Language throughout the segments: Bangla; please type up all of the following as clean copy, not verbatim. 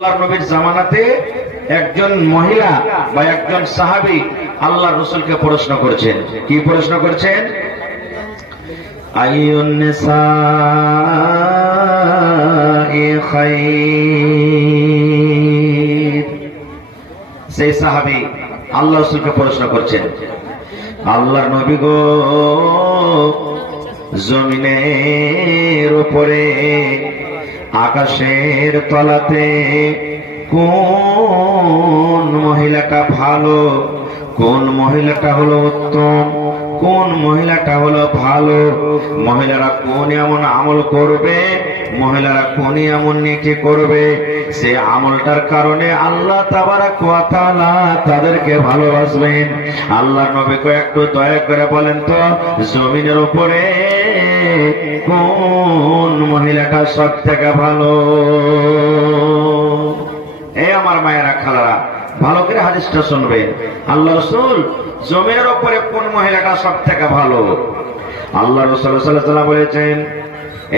আল্লাহর নবীর জামানাতে একজন মহিলা বা একজন সাহাবী আল্লাহর রাসূলকে প্রশ্ন করেছেন। কি প্রশ্ন করেছেন? আইয়ুন নিসাই খায়র। সেই সাহাবী আল্লাহর রাসূলকে প্রশ্ন করছেন, আল্লাহর নবী গো, জমিনের উপরে আকাশের তলাতে কোন মহিলাটা ভালো, কোন মহিলাটা হলো উত্তম, কোন মহিলাটা হলো ভালো, মহিলারা কোন এমন আমল করবে, মহিলারা কোন এমন নেকি করবে, সে আমলটার কারণে আল্লাহ তাবারাক ওয়া তাআলা তাদেরকে ভালোবাসবেন। আল্লাহ নবীকে একটু দয়া করে বলেন তো, জমিনের উপরে কোন মহিলাটা সব থেকে ভালো? এই আমার মায়েরা খালারা, ভালো করে হাদিসটা শুনবেন। আল্লাহ রাসূল জমিনের উপরে কোন মহিলাটা সব থেকে ভালো? আল্লাহ রাসূল সাল্লাল্লাহু আলাইহি ওয়াসাল্লাম বলেছেন,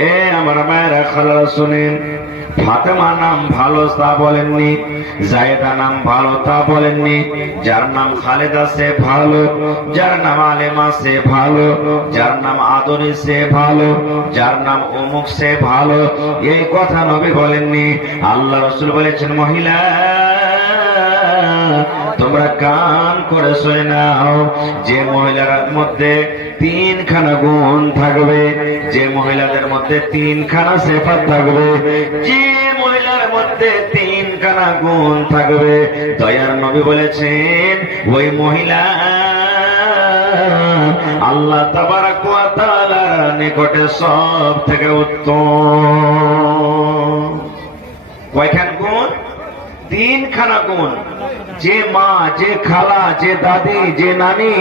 এ আমার মায়েরা খালারা শুনেন, ফাতেমা নাম ভালো তা বলেননি, জায়েদা নাম ভালো তা বলেননি, যার নাম খালেদা সে ভালো, যার নাম আলেমা সে ভালো, যার নাম আদরি সে ভালো, যার নাম অমুক সে ভালো, এই কথা নবী বলেননি। আল্লাহ রাসূল বলেছেন, মহিলা তোমরা কান করে শুনে নাও, যে মহিলার মধ্যে তিনখানা গুণ থাকবে, যে মহিলাদের মধ্যে তিনখানা সিফাত থাকবে, যে মহিলার মধ্যে তিনখানা গুণ থাকবে, দয়ার নবী বলেছেন ওই মহিলা আল্লাহ তাবারাক ওয়া তাআলার নিকটে সব থেকে উত্তম। কয়খান গুণ? তিনখানা গুণ। যে মা, যে খালা, যে দাদি, যে নানি,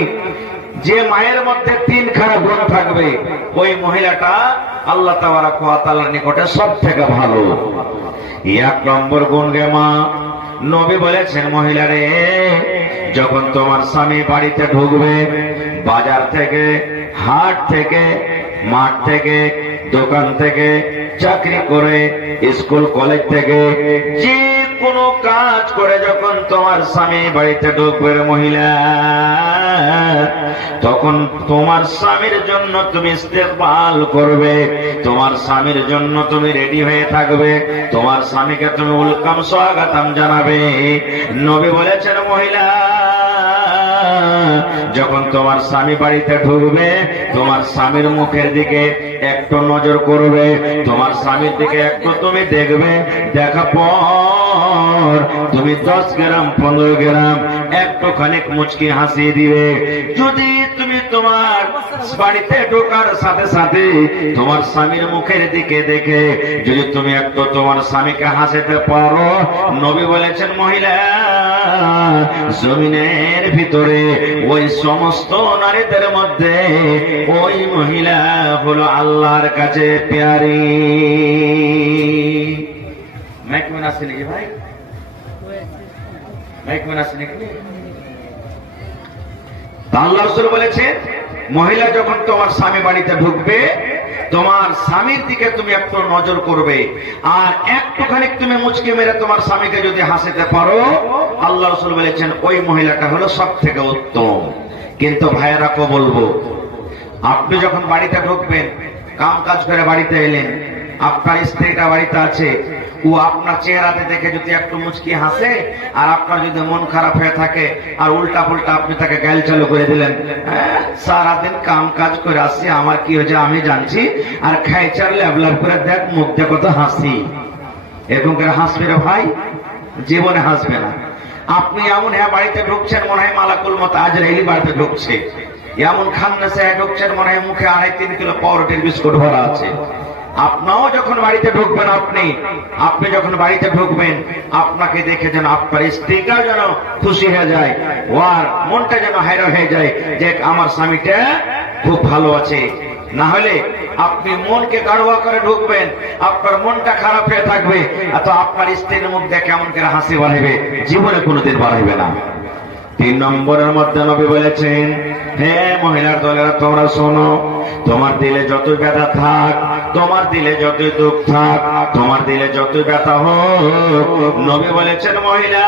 যে মায়ের মধ্যে তিনখানা গুণ থাকবে, ওই মহিলাটা আল্লাহ তাবারাক ওয়া তাআলার নিকটে সব থেকে ভালো। এক নম্বর গুণ গে মা, নবী বলেছেন, মহিলারে যখন তোমার স্বামী বাড়িতে ঢুকবে, বাজার থেকে, হাট থেকে, মাঠ থেকে, দোকান থেকে, চাকরি করে, স্কুল কলেজ থেকে, যে কোনো কাজ করে যখন তোমার স্বামী বাড়িতে ঢুকবে মহিলা, তখন তোমার স্বামীর জন্য তুমি ইস্তেকবাল করবে, তোমার স্বামীর জন্য তুমি রেডি হয়ে থাকবে, তোমার স্বামীকে তুমি ওয়েলকাম স্বাগতম জানাবে। নবী বলেছেন, মহিলা যখন তোমার স্বামী বাড়িতে ঢুকবে, তোমার স্বামীর মুখের দিকে একটু নজর করবে, তোমার স্বামীর দিকে একটু তুমি দেখবে, দেখা পর তুমি 10 গ্রাম 15 গ্রাম একটু খানিক মুচকি হাসি দিবে। যদি তুমি তোমার বাড়িতে ঢোকার সাথে সাথে তোমার স্বামীর মুখের দিকে দেখে যদি তুমি একটু তোমার স্বামীকে হাসিতে পারো, নবী বলেছেন, মহিলা জমিনের ভিতরে ওই সমস্ত নারীদের মধ্যে ওই মহিলা হলো আল্লাহর কাছে প্যারি। মাইকম্যান আছে নাকি ভাই? মাইকম্যান আছে নাকি? আল্লাহ রাসূল বলেছেন, মহিলা যখন তোমার স্বামী বাড়িতে ঢুকবে, তোমার স্বামীর দিকে তুমি একটু নজর করবে, আর একটুখানি তুমি মুচকি মেরে তোমার স্বামীকে যদি হাসিতে পারো, আল্লাহ রাসূল বলেছেন ওই মহিলাটা হলো সব থেকে উত্তম। কিন্তু ভাইয়েরা কো বলবো, আপনি যখন বাড়িতে ঢুকবেন, কাম কাজ করে বাড়িতে এলেন, আপনার স্ত্রীটা বাড়িতে আছে, ও আপনার চেহারাতে দেখে যদি একটু মুচকি হাসে, আর আপনার যদি মন খারাপ হয়ে থাকে আর উল্টা পুল্টা আপনি তাকে গাল চালু করে দিলেন, সারাদিন কাম কাজ করে আসছি, আমার কি হয়েছে আমি জানছি, আর খাইচার ল্যাবলাব করে দেখ মুখ দেখো তো হাসি, এরকম করে হাসবে রে ভাই? জীবনে হাসবে না। আপনি এমন বাড়িতে ঢুকছেন মনে হয় মালাকুল মত আজরাইলি বাড়িতে ঢুকছে, এমন খান্নাসে ঢুকছেন মনে হয় মুখে 2.5-3 কিলো পাউরুটির বিস্কুট ভরা আছে। আপনাও যখন বাড়িতে ঢুকবেন, আপনি যখন বাড়িতে ঢুকবেন, আপনাকে দেখে যেন আপনার স্ত্রীটা যেন খুশি হয়ে যায়, ওর মনটা যেন হায়রা হয়ে যায় যে আমার স্বামীটা খুব ভালো আছে। না হলে আপনি মনকে গাড়োয়া করে ঢুকবেন, আপনার মনটা খারাপ হয়ে থাকবে, তো আপনার স্ত্রীর মুখ দেখে কেমন করে হাসি বাড়াইবে, জীবনে কোনোদিন বাড়াইবে না। 3 নম্বরের মধ্যে নবী বলেছেন, হে মহিলার দলেরা তোমরা শোনো, তোমার দিলে যত ব্যথা থাক, তোমার দিলে যতই দুঃখ থাক, তোমার দিলে যতই ব্যথা হোক, নবী বলেছেন মহিলা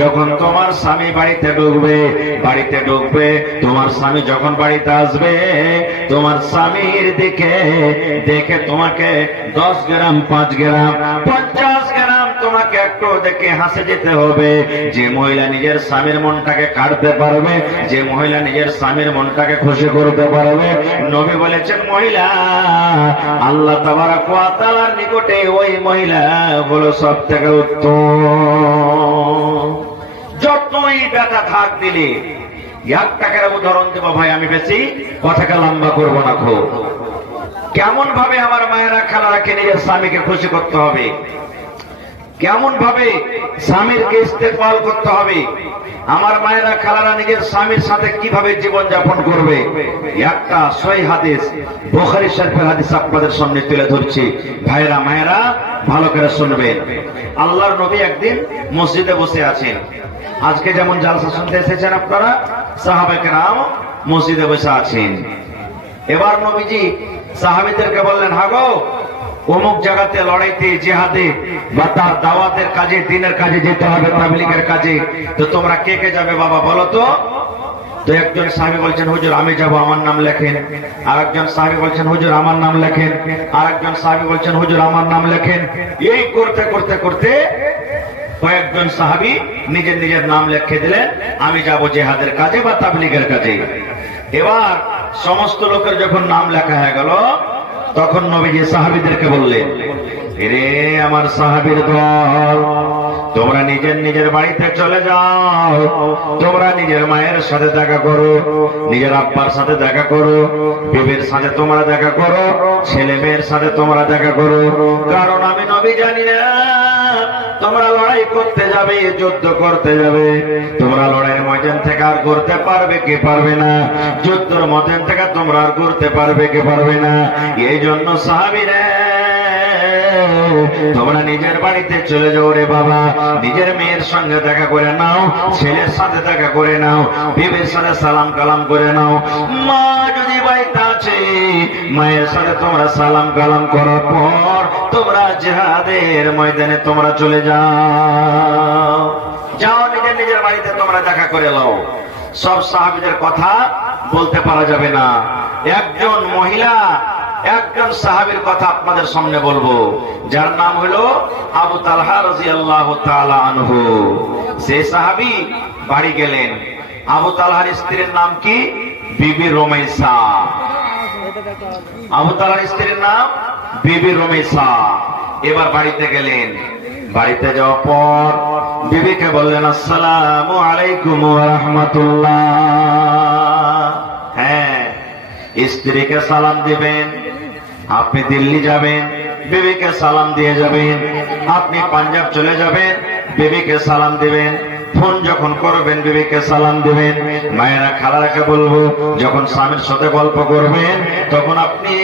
যখন তোমার স্বামী বাড়িতে ঢুকবে, তোমার স্বামী যখন বাড়িতে আসবে, তোমার স্বামীর দিকে দেখে তোমাকে 10 গ্রাম 5 গ্রাম 50 গ্রাম তোমাকে একটু দেখে হাসে যেতে হবে। যে মহিলা নিজের স্বামীর মনটাকে কাটতে পারবে, যে মহিলা নিজের স্বামীর মনটাকে খুশি করতে পারবে, নবী বলেছেন মহিলা আল্লাহ তাবারক ওয়া তাআলার নিকটে ওই মহিলা হলো সবথেকে উত্তম। যতই ব্যথা থাক দিলে, এক টাকার উদাহরণ দেবো ভাই, আমি বেশি কথাকে লম্বা করবো না। খুব কেমন ভাবে আমার মায়েরা খালারাকে নিজের স্বামীকে খুশি করতে হবে, কেমন ভাবে স্বামীরকে ইস্তেকবাল করতে হবে, আমার মায়েরা খালারা নিজের স্বামীর সাথে কিভাবে জীবন যাপন করবে, একটা সহিহ হাদিস বুখারী শরীফের হাদিস আপনাদের সামনে তুলে ধরছি। ভাইরা মায়েরা ভালো করে শুনবেন। আল্লাহর নবী একদিন মসজিদে বসে আছেন। আজকে যেমন জালসা শুনতে এসেছেন আপনারা, সাহাবায়ে কেরাম মসজিদে বসে আছেন। এবার নবীজি সাহাবীদেরকে বললেন, হাগো অমুক জায়গাতে লড়াইতে, জিহাদে বা তার দাওয়াতের কাজে, দিনের কাজে যেতে হবে, তাবলীগের কাজে, তো তোমরা কে কে যাবে বাবা বলো তো। তো একজন সাহাবী বলছেন, হুজুর আমি যাব, আমার নাম লেখেন। আরেকজন সাহাবী বলছেন, হুজুর আমার নাম লেখেন। আরেকজন সাহাবী বলছেন, হুজুর আমার নাম লেখেন। এই করতে করতে করতে কয়েকজন সাহাবী নিজের নিজের নাম লিখে দিলেন, আমি যাব জিহাদের কাজে বা তাবলীগের কাজে। এবার সমস্ত লোকের যখন নাম লেখা হয়ে গেল, তখন নবীজি সাহাবীদেরকে বললেন, রে আমার সাহাবীর দল, তোমরা নিজের নিজের বাড়িতে চলে যাও, তোমরা নিজের মায়ের সাথে দেখা করো, নিজের আব্বার সাথে দেখা করো, বিবির সাথে তোমরা দেখা করো, ছেলে মেয়ের সাথে তোমরা দেখা করো। কারণ আমি নবী জানি না তোমরা লড়াই করতে যাবে, যুদ্ধ করতে যাবে, তোমরা লড়াইয়ের ময়দান থেকে আর করতে পারবে কি পারবে না, যুদ্ধের ময়দান থেকে তোমরা আর করতে পারবে কি পারবে না। এই জন্য সাহাবীরা তোমরা নিজের বাড়িতে চলে যাও রে বাবা, নিজের মেয়ের সঙ্গে দেখা করে নাও, ছেলের সাথে দেখা করে নাও, বিবির সাথে সালাম কালাম করে নাও। মা যদি বাড়িতে আছে, মায়ের সাথে তোমরা সালাম কালাম করার পর তোমরা জিহাদের ময়দানে তোমরা চলে যাও, যাও নিজের নিজের বাড়িতে তোমরা দেখা করে নাও। সব সাহাবীদের কথা বলতে পারা যাবে না। একজন মহিলা, একজন সাহাবীর কথা আপনাদের সামনে বলবো, যার নাম হলো আবু তালহা রাদিয়াল্লাহু তাআলা আনহু। সেই সাহাবী বাড়ি গেলেন। আবু তালহার স্ত্রীর নাম কি? বিবি রুমাইসা। আবু তালহার স্ত্রীর নাম বিবি রুমাইসা। এবার বাড়িতে গেলেন। বাড়িতে যাওয়ার পর বিবিকে বললেন, আসসালামু আলাইকুম ওয়া রাহমাতুল্লাহ। হ্যাঁ, স্ত্রীকে সালাম দিবেন। আপনি দিল্লি যাবেন, বিবিকে সালাম দিয়ে যাবেন। আপনি পাঞ্জাব চলে যাবেন, বিবিকে সালাম দিবেন। ফোন যখন করবেন, বিবিকে সালাম দিবেন। মায়েরা খালারাকে বলবো, যখন স্বামীর সাথে গল্প করবেন, তখন আপনি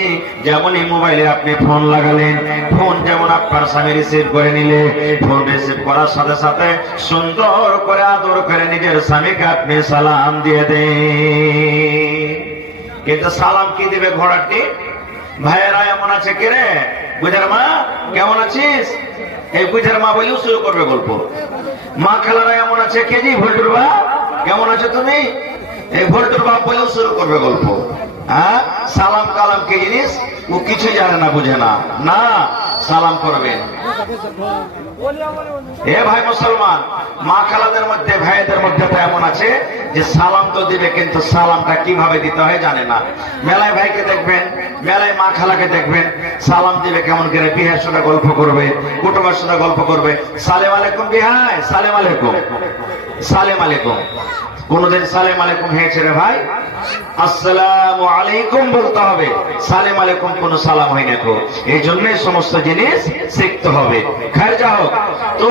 যেমনই মোবাইলে আপনি ফোন লাগালেন, ফোন যেমন আপনার স্বামী রিসিভ করে নিলে, ফোন রিসিভ করার সাথে সাথে সুন্দর করে আদর করে নিজের স্বামীকে আপনি সালাম দিয়ে দেন। কিন্তু সালাম কি দিবে ঘোড়াটি? ভাইয়েরা এমন আছে কে রে, বুঝার মা কেমন আছিস, এই বুঝার মা বলেও শুরু করবে গল্প। মা খালারা এমন আছে, কে জি ভোল্টুর বা কেমন আছো তুমি, এই ভোল্টুর বাপ বলেও শুরু করবে গল্প। হ্যাঁ, সালাম কালাম কি জিনিস ও কিছুই জানে না, বুঝে না। না, সালাম করবেন। এ ভাই মুসলমান, মা খালাদের মধ্যে, ভাইদের মধ্যে তো এমন আছে যে সালাম তো দিবে, কিন্তু সালামটা কিভাবে দিতে হয় জানে না। মেলায় ভাইকে দেখবেন, মেলায় মা খালাকে দেখবেন, সালাম দিবে কেমন করে, বিহার সাথে গল্প করবে, কুটুমের সাথে গল্প করবে। সালেম আলাইকুম বিহাই, সালেম আলাইকুম, সালেম আলাইকুম। কোনদিন সালেম আলাইকুম হয়েছে রে ভাই? আসসালামু আলাইকুম বলতে হবে, সালেম আলাইকুম কোন সালাম হয় না। এই জন্যই সমস্ত জিনিস শিখতে হবে। খায় যা হোক, তো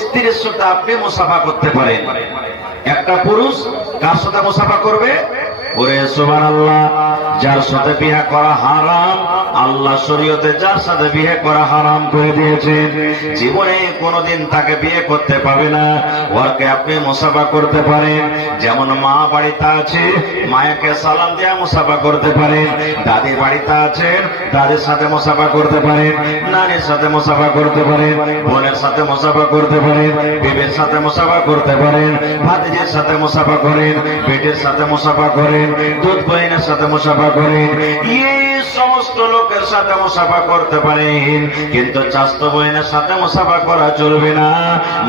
স্ত্রীর সাথে আপনি মুসাফা করতে পারেন। একটা পুরুষ কার সাথে মুসাফা করবে? ওরে সুবহানাল্লাহ, যার সাথে বিয়ে করা হারাম, আল্লাহ শরীয়তে যার সাথে বিয়ে করা হারাম করে দিয়েছেন, জীবনে কোনোদিন তাকে বিয়ে করতে পাবে না। ওরকে আপনি মুসাফা করতে পারেন, যেমন মা বাড়িতে আছে মায়াকে সালাম দিয়ে মুসাফা করতে পারেন, দাদি বাড়িতে আছেন দাদির সাথে মুসাফা করতে পারেন, নানির সাথে মুসাফা করতে পারেন, বোনের সাথে মুসাফা করতে পারেন, বিবির সাথে মুসাফা করতে পারেন, ভাতিজির সাথে মুসাফা করেন, বেটির সাথে মুসাফা করেন, দুধ বহিনের সাথে মুসাফা করেন, এই সমস্ত লোকের সাথে মুসাফা করতে পারেন। কিন্তু চাচাতো বোনের সাথে মুসাফা করা চলবে না,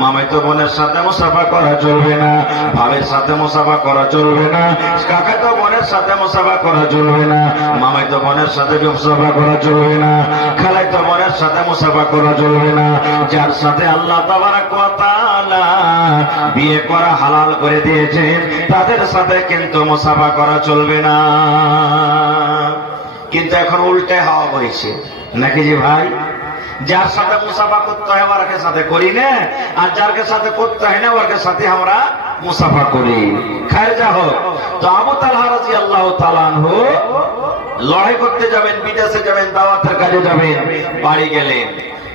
মামাতো বোনের সাথে মুসাফা করা চলবে না, ভাবের সাথে মুসাফা করা চলবে না, কাকাতো বোনের সাথে মুসাফা করা চলবে না, মামাতো বোনের সাথে মুসাফা করা চলবে না, খালাতো বোনের সাথে মুসাফা করা চলবে না। যার সাথে আল্লাহ তাবারক ওয়া তাআলা বিয়ে করা হালাল করে দিয়েছেন, তাদের সাথে কিন্তু মুসাফা করা চলবে না। কিন্তু এখন উল্টে হওয়া হয়েছে নাকি জি ভাই? যার সাথে মুসাফা করতে হয় ওর সাথে করি না, আর যার সাথে করতে হয় না ওর সাথে আমরা মুসাফা করি। খায়ের যা হোক, তো আবু তালহা রাদিয়াল্লাহু তাআলা আনহু লড়াই করতে যাবেন, বিদেশে যাবেন, দাওয়াতের কাজে যাবেন। বাড়ি গেলেন,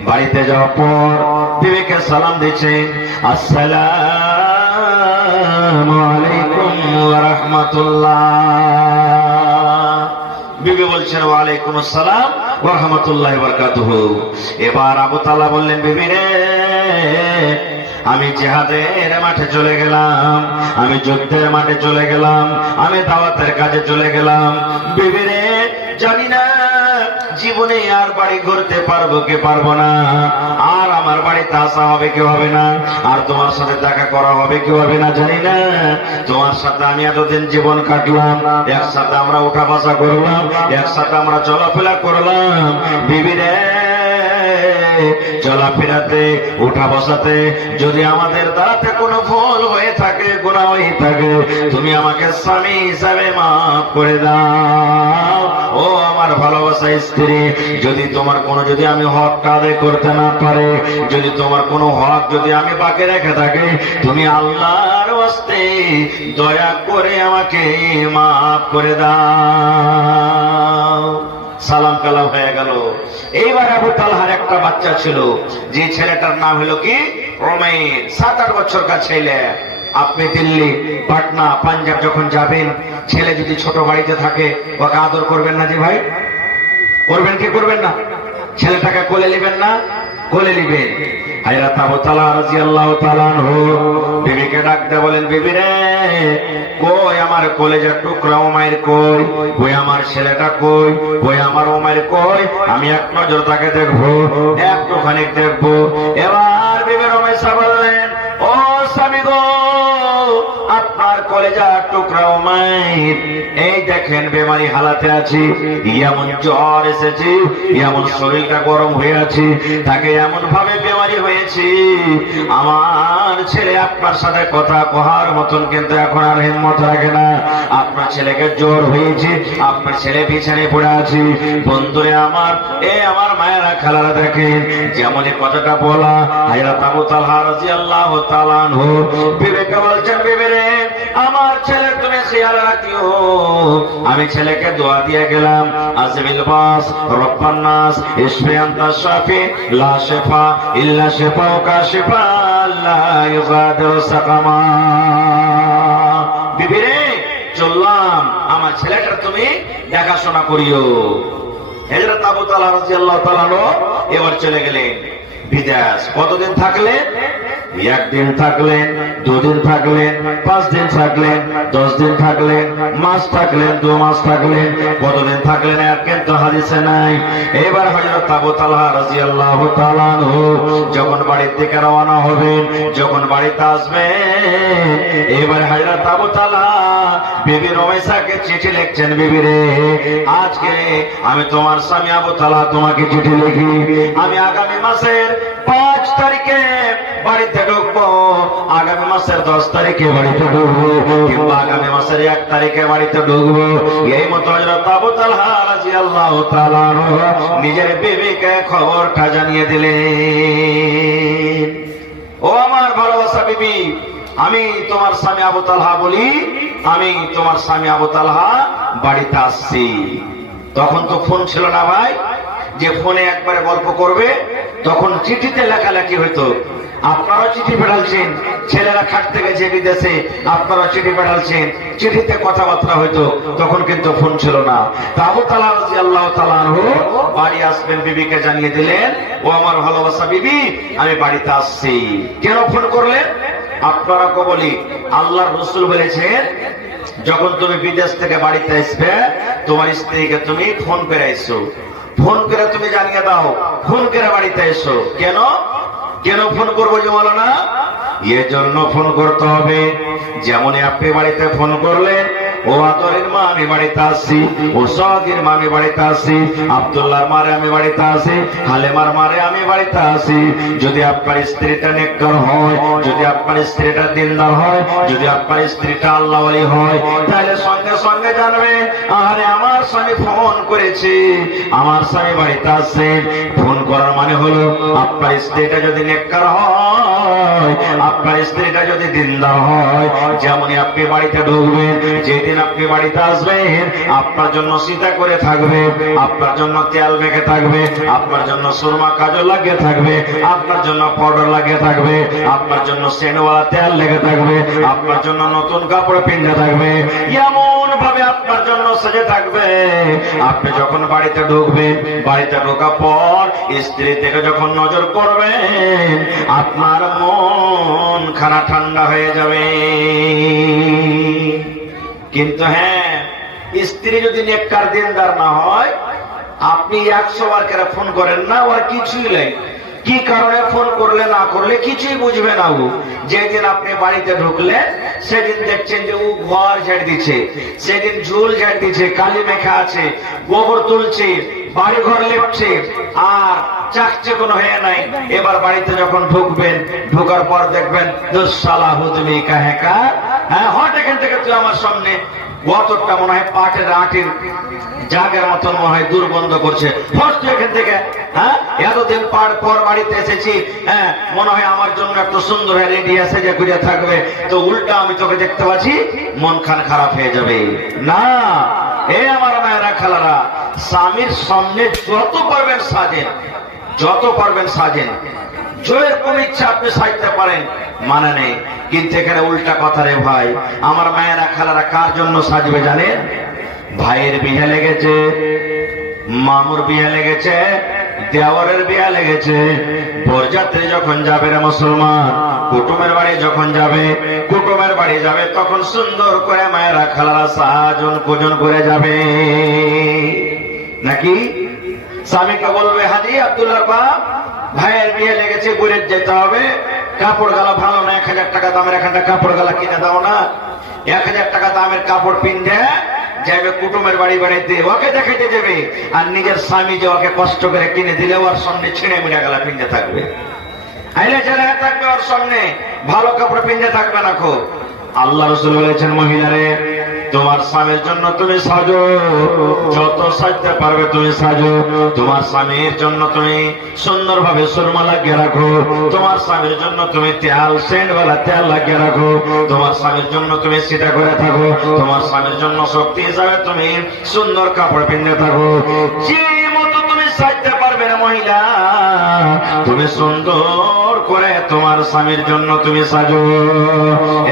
বাড়িতে যাওয়ার পর বিবিকে সালাম দিচ্ছেন, আসসালামু আলাইকুম ওয়া রাহমাতুল্লাহ। বিবি বলছেন ওয়ালাইকুম আসসালাম ওয়া রাহমাতুল্লাহি ওয়া বারাকাতুহু। এবার আবু তালহা বললেন, বিবি রে, আমি জিহাদের মাঠে চলে গেলাম, আমি যুদ্ধের মাঠে চলে গেলাম, আমি দাওয়াতের কাজে চলে গেলাম। বিবি রে, জানি না জীবনে আর বাড়ি ঘুরতে পারবো কি পারবো না, আর আমার বাড়িতে আসা হবে কি হবে না, আর তোমার সাথে দেখা করা হবে কি হবে না জানি না। তোমার সাথে আমি এতদিন জীবন কাটলাম, একসাথে আমরা উঠা বসা করলাম, একসাথে আমরা চলাফেরা করলাম। বিবি রে, চলাফেরাতে উঠা বসাতে যদি আমাদের দ্বারাতে কোনো ভুল হয়ে থাকে, গুনাহ হয়ে থাকে, তুমি আমাকে স্বামী হিসাবে মাফ করে দাও। ও আমার ভালোবাসা স্ত্রী, যদি তোমার কোনো, যদি আমি হকটা আদায় করতে না পারে, যদি তোমার কোনো হক যদি আমি বাকি রেখে থাকি, তুমি আল্লাহর ওয়াস্তে দয়া করে আমাকে মাফ করে দাও। সালাম কালাম হয়ে গেল। এইবার আবু তালহার একটা বাচ্চা ছিল, যে ছেলেটার নাম হলো কি উমাইর, 7-8 বছরকার ছেলে। আপনি দিল্লি, পাটনা, পাঞ্জাব যখন যাবেন, ছেলে যদি ছোট বাড়িতে থাকে ওকে আদর করবেন না জি ভাই? করবেন কি করবেন না? ছেলেটাকে কোলে নেবেন না? কোলে নেবেন। হযরত আবু তালহা রাদিয়াল্লাহু তাআলা আনহু বিবিকে ডাক দিয়ে বলেন, বিবি রে, কই আমার কলেজের টুকরা উমাইর কই? কই আমার ছেলেটা কই? কই আমার উমাইর কই? আমি এক নজর তাকে দেখবো, একটুখানি দেখবো। এবার বিবি রমেশা বললেন, ও স্বামী গো, আপনার কলেজার টুকরা উমাইর এই দেখেন বেমারি হালাতে আছি, এমন জ্বর এসেছে, এমন শরীরটা গরম হয়ে আছে, তাকে এমন ভাবে বেমারি হয়েছে, আমার ছেলে আপনার সাথে কথা কহার মতন কিন্তু এখন আর হিম্মত রাখে না। আপনার ছেলেকে জ্বর হয়েছে, আপনার ছেলে বিছানায় পড়ে আছে। বন্ধুরে আমার, আমার মায়েরা খেলারা দেখেন, যেমনই কথাটা বলা, হযরত আবু তালহা রাদিয়াল্লাহু তাআলা আনহু বিবেকে বলছেন, বিবি রে, আমার ছেলে তুমি খেয়াল রাখিও। আমি ছেলেকে দোয়া দিয়ে গেলাম, আযবিল বাস রব্বান নাস ইশফি আনতা শাফি লা শিফা ইল্লা শিফাউকা শিফা লা ইউগাদিরু সাকামা। বিবি রে, চললাম, আমার ছেলেটার তুমি দেখাশোনা করিও। হযরত আবু তালহা রাদিয়াল্লাহু তাআলা এবার চলে গেলেন বিদেশ। কতদিন থাকলেন? 1 দিন থাকলেন, 2 দিন থাকলেন, 5 দিন থাকলেন, 10 দিন থাকলেন, মাস থাকলেন, 2 মাস থাকলেন, কতদিন থাকলেন আর কিন্তু হাদিসে নাই। এবার হযরত আবু তালহা রাদিয়াল্লাহু তাআলা আনহু যখন বাড়ির থেকে রওনা হবেন, যখন বাড়িতে আসবেন, এবার হযরত আবু তালহা বিবি রমেশাকে চিঠি লিখছেন, বিবি রে, আজকে আমি তোমার স্বামী আবু তালহা তোমাকে চিঠি লিখি, আমি আগামী মাসের 5 তারিখে বাড়িতে ঢুকবো, আগামী মাসের 10 তারিখে বাড়িতে ঢুকবো, কিংবা আগামী মাসের 1 তারিখে বাড়িতে ঢুকবো। এই মতো হযরত আবু তালহা রাদিয়াল্লাহু তাআলা নিজের বিবিকে খবরটা জানিয়ে দিলেন। ও আমার ভালোবাসা বিবি, আমি তোমার স্বামী আবু তালহা বলি, আমি তোমার স্বামী আবু তালহা বাড়িতে আসছি। তখন তো ফোন ছিল না ভাই, যে ফোনে একবারে গল্প করবে। তখন চিঠিতে লেখালেখি হইতো। আপনারা চিঠি পাঠাচ্ছেন, ছেলেরা খাটতে গেছে বিদেশে, আপনারা চিঠি পাঠাচ্ছেন, চিঠিতে কথাবার্তা হইতো। তখন কিন্তু ফোন ছিল না। তা আবু তালহা রাদিয়াল্লাহু তাআলা আনহু বাড়ি আসবেন, বিবিকে জানিয়ে দিলেন, ও আমার ভালোবাসা বিবি, আমি বাড়িতে আসছি। কেন ফোন করলেন? আপনারা কো বলি, আল্লাহর রাসূল বলেছেন, যখন তুমি বিদেশ থেকে বাড়িতে আসবে, তোমার স্ত্রীকে তুমি ফোন করে এসো, ফোন করে তুমি জানিয়ে দাও, ফোন করে বাড়িতে এসো। কেন কেন ফোন করবো যে বলো না? এর জন্য ফোন করতে হবে, যেমনই আপনি বাড়িতে ফোন করলেন, ও আদরের মা আমি বাড়িতে আসছি, ও সাদির মা আমি বাড়িতে আসছি, আব্দুল্লাহর মারে আমি বাড়িতে আসি, হালেমার মারে আমি বাড়িতে আসি। যদি আপনার স্ত্রীটা নেককার হয়, যদি আপনার স্ত্রীটা দিনদার হয়, যদি আপনার স্ত্রীটা আল্লাহওয়ালি হয়, তাহলে সঙ্গে সঙ্গে জানবেন, আরে আমার স্বামী ফোন করেছে, আমার স্বামী বাড়িতে আসছে। ফোন করার মানে হলো আপনার স্ত্রীটা যদি নেককার হয়, আপনার স্ত্রীটা যদি দিনদার হয়, যেমনই আপনি বাড়িতে ঢুকবেন, যেদিন আপনি বাড়িতে আসবেন, আপনার জন্য সীতা করে থাকবে, আপনার জন্য তেল মেখে থাকবে, আপনার জন্য সুরমা কাজল লাগিয়ে থাকবে, আপনার জন্য পাউডার লাগিয়ে থাকবে, আপনার জন্য সেন্টওয়ালা তেল লেগে থাকবে, আপনার জন্য নতুন কাপড় পিন্ধে থাকবে, এমন ভাবে আপনার জন্য সেজে থাকবে। আপনি যখন বাড়িতে ঢুকবেন, বাড়িতে ঢোকার পর স্ত্রী থেকে যখন নজর করবেন, আপনার মন খানা ঠান্ডা হয়ে যাবে। কিন্তু হ্যাঁ, স্ত্রী যদি নেককার দিনদার না হয়, আপনি 100 বার করে ফোন করেন না, ওর কিছুই নাই। কি কারণে ফোন করলে না করলে কিছুই বুঝবে না ও। যেদিন আপনি বাড়িতে ঢুকলেন, সেদিন দেখছেন যে ও ঘর ঝাড় দিচ্ছে, সেদিন ঝুল ঝাড় দিচ্ছে, কালি মেখা আছে, গোবর তুলছে, বাড়ি ঘর লেপছে, আর চাকচে কোনো হয়ে নাই। এবার বাড়িতে যখন ঢুকবেন, ঢোকার পর দেখবেন, দুঃসালা হুদমি কাহেকা, হ্যাঁ হট এখান থেকে তুই আমার সামনে। অতটা মনে হয় পাটের আটির জাগের মতন মনে হয় দুর্গন্ধ করছে, ফস্ট এখান থেকে। হ্যাঁ, এতদিন পর বাড়িতে এসেছি, হ্যাঁ মনে হয় আমার জন্য একটু সুন্দর হয়ে রেডি আছে যে ঘুরে থাকবে, তো উল্টা আমি তোকে দেখতে পাচ্ছি, মন খান খারাপ হয়ে যাবে না। এ আমার মায়েরা খালারা, স্বামীর সামনে যত পারবেন সাজেন, যত পারবেন সাজেন, যেরকম ইচ্ছা আপনি সাজতে পারেন, মানে নেই। কিন্তু এখানে উল্টা কথা রে ভাই, আমার মায়েরা খালারা কার জন্য সাজবে জানেন? ভাইয়ের বিয়ে লেগেছে, মামুর বিয়ে লেগেছে, দেওয়ারের বিয়ে লেগেছে, বরযাত্রী যখন যাবে রে মুসলমান, কুটুমের বাড়ি যখন যাবে, কুটুমের বাড়ি যাবে, তখন সুন্দর করে মায়েরা খালারা সাজন পূজন করে যাবে নাকি? স্বামীকে বলবে, হাজি আব্দুল্লাহ বাপ, ভাইয়ের বিয়ে লেগেছে, বুড়ের যেতে হবে, কাপড় গালা ভালো না, 1000 টাকা দামের এখানটা কাপড় গালা কিনে দাও না। 1000 টাকা দামের কাপড় পিন্ধে যাবে কুটুমের বাড়ি বাড়িতে, ওকে দেখাইতে যাবে, আর নিজের স্বামী যে ওকে কষ্ট করে কিনে দিলে ওর সামনে ছিঁড়ে মিড়ে গেলা পিন্ধে থাকবে, আইলে ছেলে থাকবে, ওর সামনে ভালো কাপড় পিন্ধে থাকবে না। খুব আল্লাহ রাসূল বলেছেন, মহিলারে তোমার স্বামীর জন্য তুমি সাজো, যত সাজতে পারবে তুমি সাজো। তোমার স্বামীর জন্য তুমি সুন্দরভাবে সুরমা লাগিয়ে রাখো, তোমার স্বামীর জন্য তুমি তেল সেন্টওয়ালা তেল লাগিয়ে রাখো, তোমার স্বামীর জন্য তুমি সিধা করে থাকো, তোমার স্বামীর জন্য শক্তি হিসাবে তুমি সুন্দর কাপড় পিন্ধে থাকো। যে মতো তুমি সাজতে পারবে না মহিলা, তুমি সুন্দর করে তোমার স্বামীর জন্য তুমি সাজো।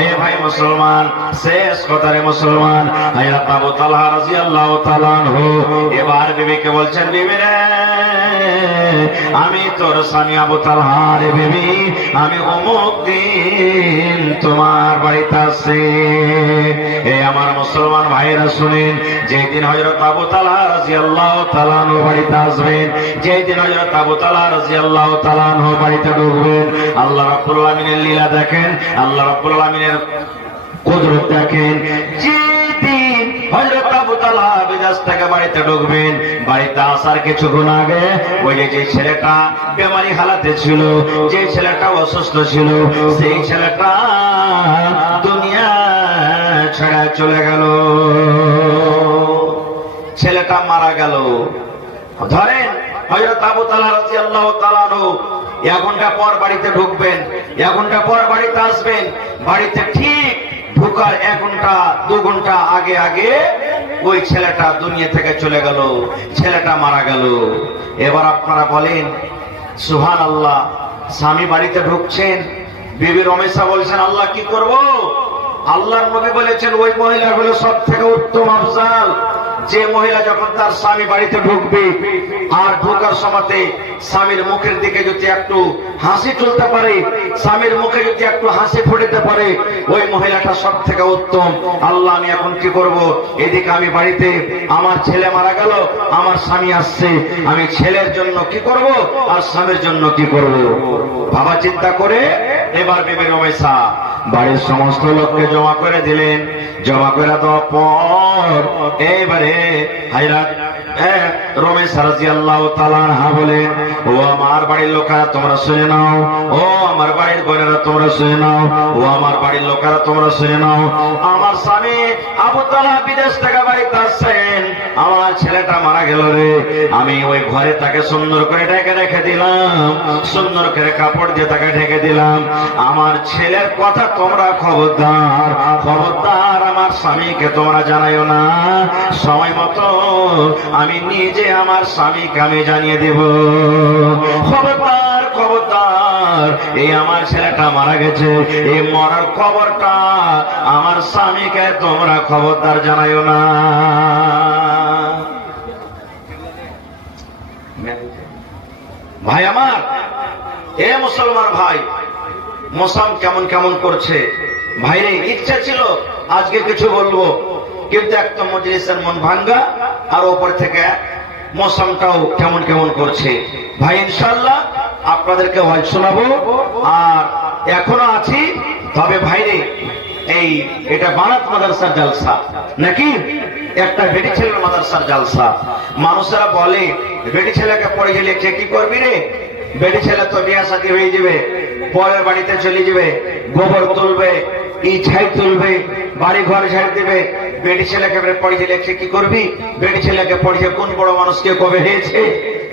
এ ভাই মুসলমান, শেষ কথা রে মুসলমান, হযরত আবু তালহা রাদিয়াল্লাহু তাআলা আনহু এবার বিবিকে বলছেন, বিবি রে, আমি তোর স্বামী আবু তালহা রে বিবি, আমি অমুক দিন তোমার বাড়িতে আসছি। এ আমার মুসলমান ভাইরা শুনেন, যেদিন হযরত আবু তালহা রাদিয়াল্লাহু তাআলা আনহু বাড়িতে আসবেন, যেদিন হযরত আবু তালহা রাদিয়াল্লাহু তাআলা আনহু বাড়িতে ঢুকবেন, আল্লাহ রাব্বুল আলামিনের লীলা দেখেন, আল্লাহ রাব্বুল আলামিনের কুদরত দেখেন। যেদিন হযরত আবু তালহা বিদেশ থেকে বাড়িতে ঢুকবেন, বাড়িতে আসার কিছুক্ষণ আগে ওই যে ছেলেটা বেমারি হালাতে ছিল, যে ছেলেটা অসুস্থ ছিল, সেই ছেলেটা দুনিয়া ছেড়ে চলে গেল, ছেলেটা মারা গেল। ধরেন হযরত আবু তালহা রাদিয়াল্লাহু তাআলা আনহু 1 ঘন্টা পর বাড়িতে ঢুকবেন, 1 ঘন্টা পর বাড়িতে আসবেন, বাড়িতে ঠিক ঢুকার 1 ঘন্টা 2 ঘন্টা আগে আগে ওই ছেলেটা দুনিয়া থেকে চলে গেল, ছেলেটা মারা গেল। এবার আপনারা বলেন সুবহানাল্লাহ, স্বামী বাড়িতে ঢুকছেন, বিবি রমেশা বলছেন আল্লাহ কি করব? আল্লাহর নবী বলেছেন ওই মহিলা হলো সব থেকে উত্তম আফজাল, যে মহিলা যখন তার স্বামী বাড়িতে ঢুকবে আর ঢোকার সময়তে স্বামীর মুখের দিকে যদি একটু হাসি তুলতে পারে, স্বামীর মুখে যদি একটু হাসি ফুটাতে পারে, ওই মহিলাটা সব থেকে উত্তম। আল্লাহ আমি এখন কি করব? এদিকে আমি বাড়িতে আমার ছেলে মারা গেল, আমার স্বামী আসছে, আমি ছেলের জন্য কি করব আর স্বামীর জন্য কি করব? ভাবা চিন্তা করে এবার বিবি রমেশা বাড়ির সমস্ত লোককে জমা করে দিলেন। জমা করে দেওয়ার পর এবারে হাজরাত রমেশা রাদিয়াল্লাহু তাআলা আনহা বলেন, ও আমার বাড়ির লোকেরা তোমরা শুনে নাও, ও আমার বাড়ির বোনেরা তোমরা শুনে নাও, ও আমার বাড়ির লোকেরা তোমরা শুনে নাও। আমার স্বামী আবু তালহা বিদেশ থেকে বাড়িতে আসছেন, আমার ছেলেটা মারা গেল রে, আমি ওই ঘরে তাকে সুন্দর করে ঢেকে রেখে দিলাম, সুন্দর করে কাপড় দিয়ে তাকে ঢেকে দিলাম। আমার ছেলের কথা তোমরা খবরদার খবরদার আমার স্বামীকে তোমরা জানাইও না, সময় মতো আমি নিজে আমার স্বামীকে আমি জানিয়ে দেব। খবরদার খবরদার, এই আমার ছেলেটা মারা গেছে, এই মরার খবরটা আমার স্বামীকে তোমরা খবরদার জানাইও না। ভাই আমার, এ মুসলমান ভাই, মৌসুম কেমন কেমন করছে ভাইরে। ইচ্ছা ছিল আজকে কিছু বলবো, কিন্তু একটা মজলিসের মন ভাঙ্গা, আর ওপর থেকে মৌসুমটাও কেমন কেমন করছে। ভাই ইনশাআল্লাহ আপনাদেরকে ওয়াজ শোনাবো, আর এখনো আছি। তবে ভাইরে এই এটা বারাত মাদ্রাসার জালসা নাকি একটা বেটি ছেলের মাদ্রাসার জালসা। মানুষেরা বলে বেটি ছেলেকে পড়ে গেলে কি করবি রে? বেটি ছেলে তো বিয়া শাদী হয়ে যাবে, পরের বাড়িতে চলে যাবে, গোবর তুলবে, ছাই তুলবে, বাড়ি ঘর ঝাড় দেবে। বেটি ছেলেকে পড়ে গেলে কি করবি? বেটি ছেলেকে পড়ে কোন বড় মানুষকে কবে হয়েছে?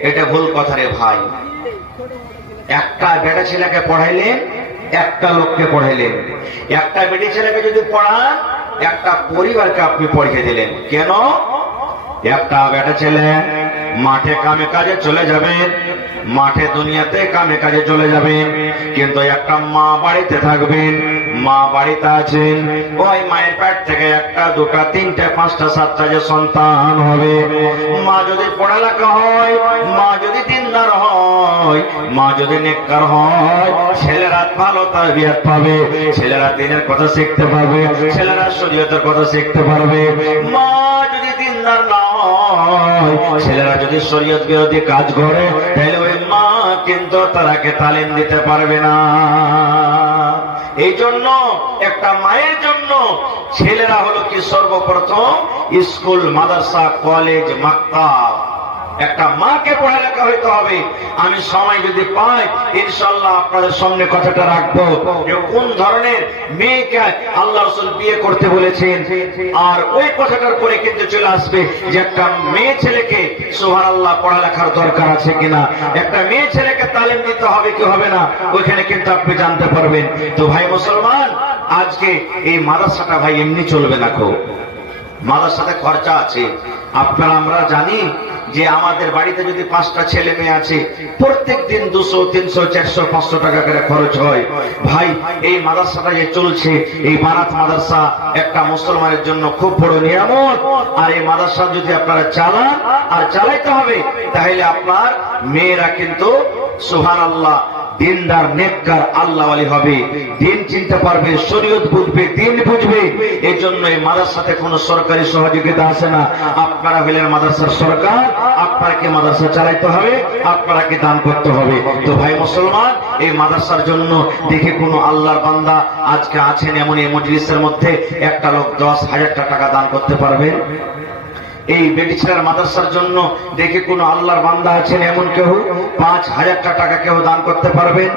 এটা ভুল কথা রে ভাই। একটা বেটা ছেলেকে পড়াইলেন, একটা লোককে পড়াইলেন। একটা বেটি ছেলেকে যদি পড়ান, একটা পরিবারকে আপনি পড়িয়ে দিলেন। কেন? একটা বেটা ছেলে মাঠে কামে কাজে চলে যাবেন, মাঠে দুনিয়াতে কামে কাজে চলে যাবেন, কিন্তু একটা মা বাড়িতে থাকবেন। মা বাড়িতে আছেন, ওই মায়ের পেট থেকে একটা দুটা তিনটা পাঁচটা সাতটা যে সন্তান হবে। মা যদি পড়ালেখা হয়, মা যদি দিনদার হয়, মা যদি নেককার হয়, ছেলেরা ভালো তারবিয়ত পাবে, ছেলেরা দিনের কথা শিখতে পারবে, ছেলেরা শরীয়তের কথা শিখতে পারবে। মা যদি দিনদার না হয়, ছেলেরা যদি শরীয়ত বিরোধী কাজ করে, তাহলে ওই মা কিন্তু তারাকে তালিম দিতে পারবে না। এই জন্য একটা মায়ের জন্য ছেলেরা হলো কি সর্বপ্রথম স্কুল, মাদ্রাসা, কলেজ, মাকতাব। একটা মাকে পড়ালেখা হইতে হবে। আমি সময় যদি পাই ইনশাআল্লাহ আপনাদের সামনে কথাটা রাখবো যে কোন ধরনের মেয়েকে আল্লাহ রাসূল বিয়ে করতে বলেছেন, আর ওই কথাটার পরে কিন্তু চলে আসবে যে একটা মেয়ে ছেলেকে সুবহানাল্লাহ পড়ালেখার দরকার আছে কিনা, একটা মেয়ে ছেলেকে তালিম দিতে হবে কি হবে না, ওইখানে কিন্তু আপনি জানতে পারবেন। তো ভাই মুসলমান, আজকে এই মাদ্রাসাটা ভাই এমনি চলবে না, খুব মাদ্রাসাতে খরচা আছে। আপনারা আমরা জানি যে আমাদের বাড়িতে যদি 5টা ছেলে মেয়ে আছে, প্রত্যেক দিন 200, 300, 400, 500 টাকা করে খরচ হয়। ভাই এই মাদ্রাসাটা যে চলছে, এই বারাত মাদ্রাসা একটা মুসলমানের জন্য খুব বড় নিয়ামত। আর এই মাদ্রাসা যদি আপনারা চালান, আর চালাইতে হবে, তাহলে আপনার মেয়েরা কিন্তু সুবহানাল্লাহ দিনদার, নেককার, আল্লাহওয়ালি হবে, দিন চিনতে পারবে, শরীয়ত বুঝবে, দিন বুঝবে। এই জন্য এই মাদ্রাসাতে কোনো সরকারি সহযোগিতা আসে না। আপনারা হলেন মাদ্রাসার সরকার, আপনাকে মাদ্রাসা চালাইতে হবে, আপনাকে দান করতে হবে। তো ভাই মুসলমান, এই মাদ্রাসার জন্য দেখে কোনো আল্লাহর বান্দা আজকে আছেন এমন এই মজলিসের মধ্যে একটা লোক 10,000 টাকা দান করতে পারবেন? এই বেটি ছেলের মাদ্রাসার জন্য দেখে কোন আল্লাহর বান্দা আছেন এমন কেউ 5,000 টাকা কেউ দান করতে পারবেন?